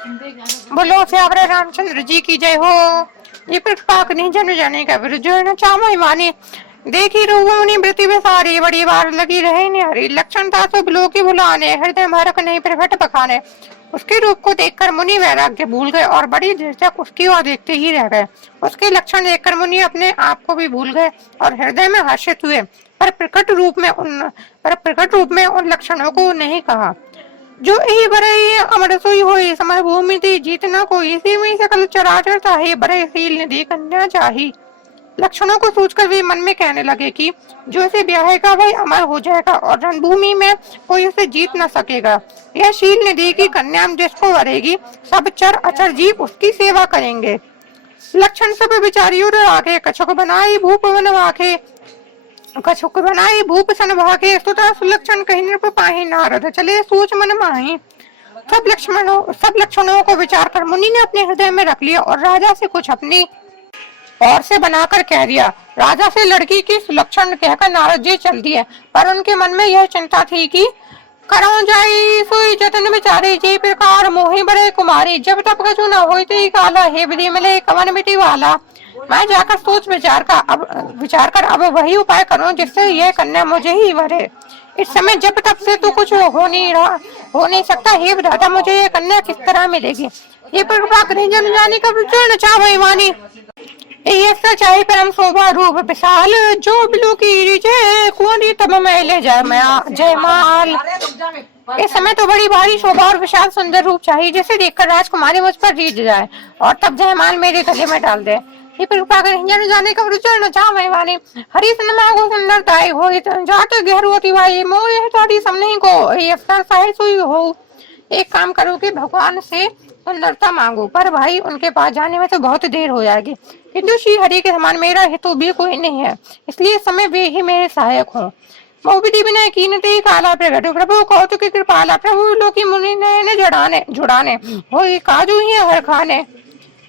बोलो श्यावरे रामचंद्र जी की जय हो। ये पाक नहीं जन जाने का जो न चामय माने देखी रोगों वृत्ति में सारी बड़ी बार लगी रहे हरी लक्षण था तो बिलो की बुलाने हृदय मारक नहीं प्रकट पखाने। उसके रूप को देखकर मुनि वैराग्य भूल गए और बड़ी देर तक उसकी ओर देखते ही रह गए। उसके लक्षण देखकर मुनि अपने आप को भी भूल गए और हृदय में हर्षित हुए, पर प्रकट रूप में उन लक्षणों को नहीं कहा। जो यही बड़े अमर सोई होई समय भूमि थी जीतना को इसी में सकल चराचर चाहे बड़े शील निधि कन्या चाही। लक्षणों को सोचकर वे मन में कहने लगे कि जो इसे ब्याहेगा वही अमर हो जाएगा और रणभूमि में कोई उसे जीत न सकेगा। यह शील निधि की कन्या जिसको वरेगी सब चर अचर जीव उसकी सेवा करेंगे। लक्षण सब विचारियों आगे कछुक बनाई भूप बनवाखे कछुक बनाई भूप सन भागे सुता सुलक्षण कहीं नृप पाही नारद चले सोच मन माही। सब लक्षणों को विचार कर मुनि ने अपने हृदय में रख लिया और राजा से कुछ अपनी और से बनाकर कह दिया। राजा से लड़की की सुलक्षण कहकर नारद जी चल दिए, पर उनके मन में यह चिंता थी कि करो जाई सोई जतन विचारे जे प्रकार मोहि बड़े कुमारी जब तक कछु न होई ते काला हे विधि मिले कवन मिटी वाला। मैं जाकर सोच विचार कर अब वही उपाय करूं जिससे यह कन्या मुझे ही वरे। इस समय जब तक से तो कुछ हो नहीं सकता। हे विधाता मुझे यह कन्या किस तरह मिलेगी। ये कृपा करें जन जाने का प्रचुर चाहे वाणी चाहे परम शोभा रूप विशाल जो बिलू की जय तब मैं ले जाए जयमाल। इस समय तो बड़ी भारी शोभा और विशाल सुंदर रूप चाहिए जिसे देखकर राजकुमारी मुझ पर रीझ जाए और तब जयमाल मेरे गले में डाल दे। ये कृपा कर जाने का रुचि चाहे वाली हरी मांगो सुंदरताई हो जाते गहरोती भाई मोह ताड़ी समने को ये अफसर साहिर सुई हो। एक काम करो कि भगवान से सुंदरता मांगो, पर भाई उनके पास जाने में तो बहुत देर हो जाएगी, किंतु श्री हरि के समान मेरा हितो भी कोई नहीं है, इसलिए समय वे ही मेरे सहायक हों। मोबिदी विनय कीनते काला प्रगट प्रभु कौतुक कृपाला प्रभु लोकी मुनि नयन जुड़ाने हो काजू ही हर खाने।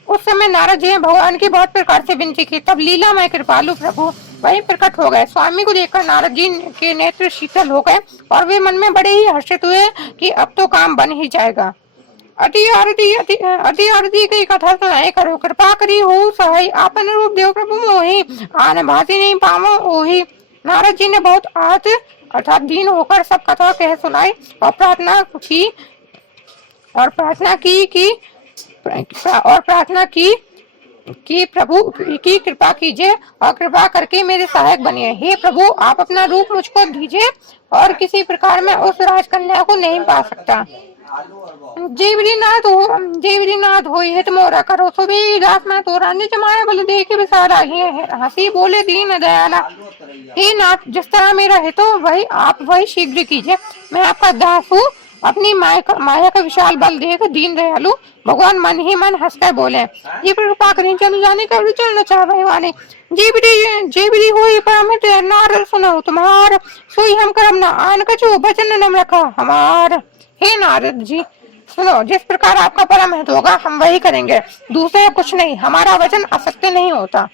उस समय नारद जी ने भगवान की बहुत प्रकार से विनती की, तब लीला में कृपालु प्रभु वहीं प्रकट हो गए। स्वामी को देखकर नारद जी के नेत्र शीतल हो गए और वे मन में बड़े ही हर्षित हुए कि अब तो काम बन ही जाएगा। अति आरती की कथा सुनाए करो कृपा करी हो सहाय आपन रूप देव प्रभु मोहि आन भाषी नहीं पावो ओहि। नारद जी ने बहुत आहत अर्थात दीन होकर सब कथा कह सुनाई और प्रार्थना की प्रभु की कृपा कीजिए और कृपा करके मेरे सहायक बनिए। हे प्रभु आप अपना रूप मुझको दीजिए और किसी प्रकार मैं उस राजकन्या को नहीं पा सकता। जीवरीनाथ हो हित मोरा करो सुबी दास मैं तोरा निज माया बल देखे विसारा हंसी बोले दीन दयाला। हे नाथ जिस तरह मेरा हित हो वही शीघ्र कीजिए। मैं आपका दास हूँ। अपनी माया का विशाल बल देख दीन दयालु भगवान मन ही मन हंसकर बोले ये कृपा करें चल जाने का चलना चाह रहे वाले जीवरी हुई परमित नारद सुनो तुम्हार सोई हम करम न आन कछु वचन न रखा हमार। हे नारद जी सुनो, जिस प्रकार आपका परम हित होगा हम वही करेंगे, दूसरे कुछ नहीं, हमारा वचन असत्य नहीं होता।